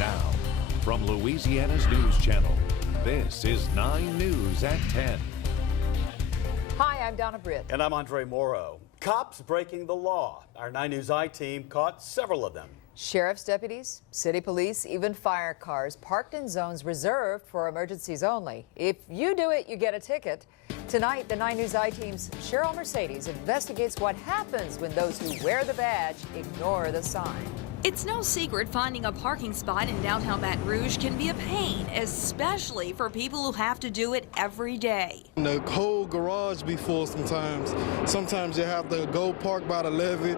Now, from Louisiana's News Channel, this is 9 News at 10. Hi, I'm Donna Britt. And I'm Andre Morrow. Cops breaking the law. Our 9 News I-Team caught several of them. Sheriff's deputies, city police, even fire cars parked in zones reserved for emergencies only. If you do it, you get a ticket. Tonight, the 9 News I-Team's Cheryl Mercedes investigates what happens when those who wear the badge ignore the sign. It's no secret finding a parking spot in downtown Baton Rouge can be a pain, especially for people who have to do it every day. The whole garage be full sometimes. Sometimes you have to go park by the levee.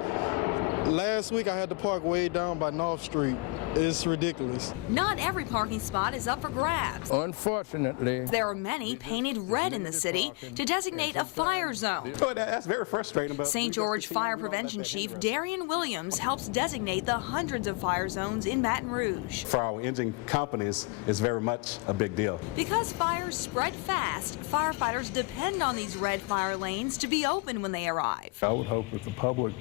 Last week I had to park way down by North Street. It's ridiculous. Not every parking spot is up for grabs. Unfortunately, there are many painted red in the city to designate a fire zone. That's very frustrating. But St. George Fire Prevention Chief Darian Williams helps designate the hundreds of fire zones in Baton Rouge. For our engine companies, it's very much a big deal. Because fires spread fast, firefighters depend on these red fire lanes to be open when they arrive. I would hope that the public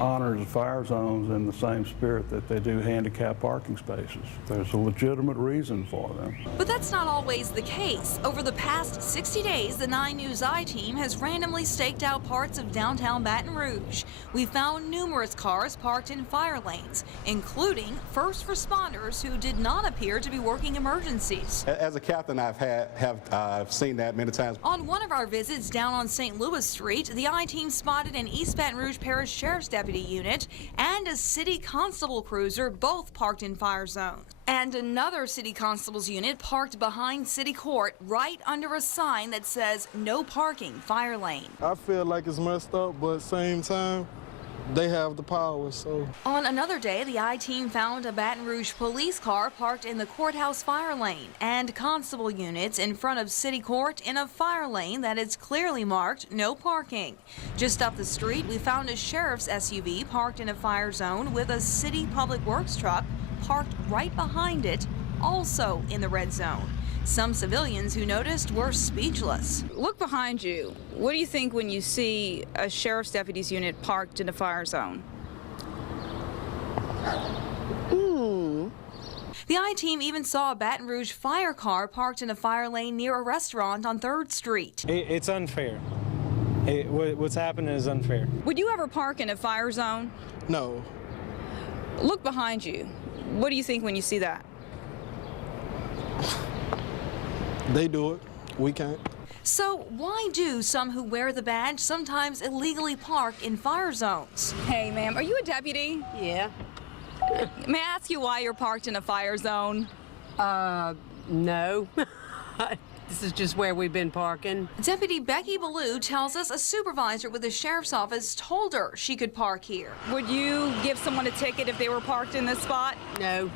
honors fire zones in the same spirit that they do handicap parking spaces. There's a legitimate reason for them. But that's not always the case. Over the past 60 days, the 9 News I-Team has randomly staked out parts of downtown Baton Rouge. We found numerous cars parked in fire lanes, including first responders who did not appear to be working emergencies. As a captain, I've seen that many times. On one of our visits down on St. Louis Street, the I-Team spotted an East Baton Rouge Parish Sheriff's Deputy unit and a city constable cruiser, both parked in fire zones. And another city constable's unit parked behind city court right under a sign that says no parking, fire lane. I feel like it's messed up, but at the same time, they have the power, so. On another day, the I-Team found a Baton Rouge police car parked in the courthouse fire lane and constable units in front of city court in a fire lane that is clearly marked no parking. Just up the street, we found a sheriff's SUV parked in a fire zone with a city public works truck parked right behind it, also in the red zone. Some civilians who noticed were speechless. Look behind you. What do you think when you see a sheriff's deputy's unit parked in a fire zone? The I-Team even saw a Baton Rouge fire car parked in a fire lane near a restaurant on 3rd Street. It's unfair. What's happening is unfair. Would you ever park in a fire zone? No. Look behind you. What do you think when you see that? They do it. We can't. So why do some who wear the badge sometimes illegally park in fire zones? Hey, ma'am, are you a deputy? Yeah. May I ask you why you're parked in a fire zone? No. This is just where we've been parking. Deputy Becky Ballou tells us a supervisor with the sheriff's office told her she could park here. Would you give someone a ticket if they were parked in this spot? No.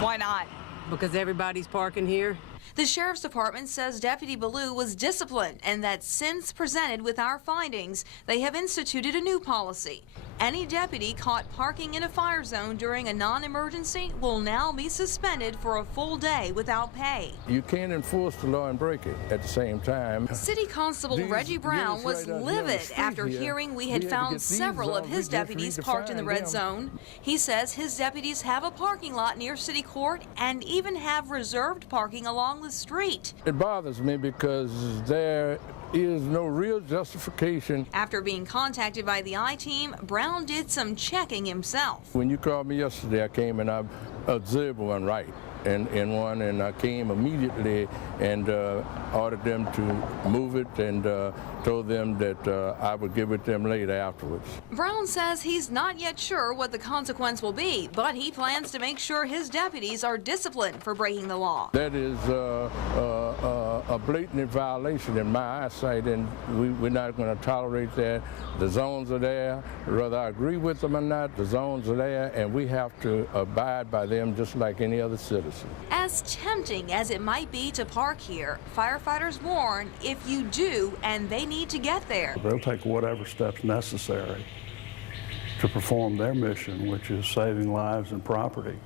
Why not? Because everybody's parking here. The Sheriff's Department says Deputy Ballou was disciplined and that since presented with our findings, they have instituted a new policy. Any deputy caught parking in a fire zone during a non-emergency will now be suspended for a full day without pay. you can't enforce the law and break it at the same time. City Constable Reggie Brown was livid after hearing we had found several of his deputies parked in the red zone. He says his deputies have a parking lot near City Court and even have reserved parking along the street. It bothers me because there is no real justification. After being contacted by the I-Team, Brown did some checking himself. When you called me yesterday, I came and I observed one right in one, and I came immediately and ordered them to move it and told them that I would give it to them later afterwards. Brown says he's not yet sure what the consequence will be, but he plans to make sure his deputies are disciplined for breaking the law. That is a blatant violation in my eyesight, and we're not going to tolerate that. The zones are there. Whether I agree with them or not, the zones are there, and we have to abide by them just like any other citizen. As tempting as it might be to park here, firefighters warn if you do and they need to get there. They'll take whatever steps necessary to perform their mission, which is saving lives and property,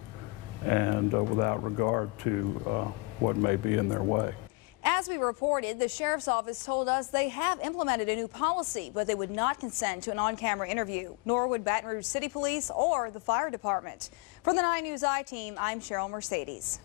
and without regard to what may be in their way. As we reported, the sheriff's office told us they have implemented a new policy, but they would not consent to an on-camera interview, nor would Baton Rouge City Police or the fire department. For the 9 News I-Team, I'm Cheryl Mercedes.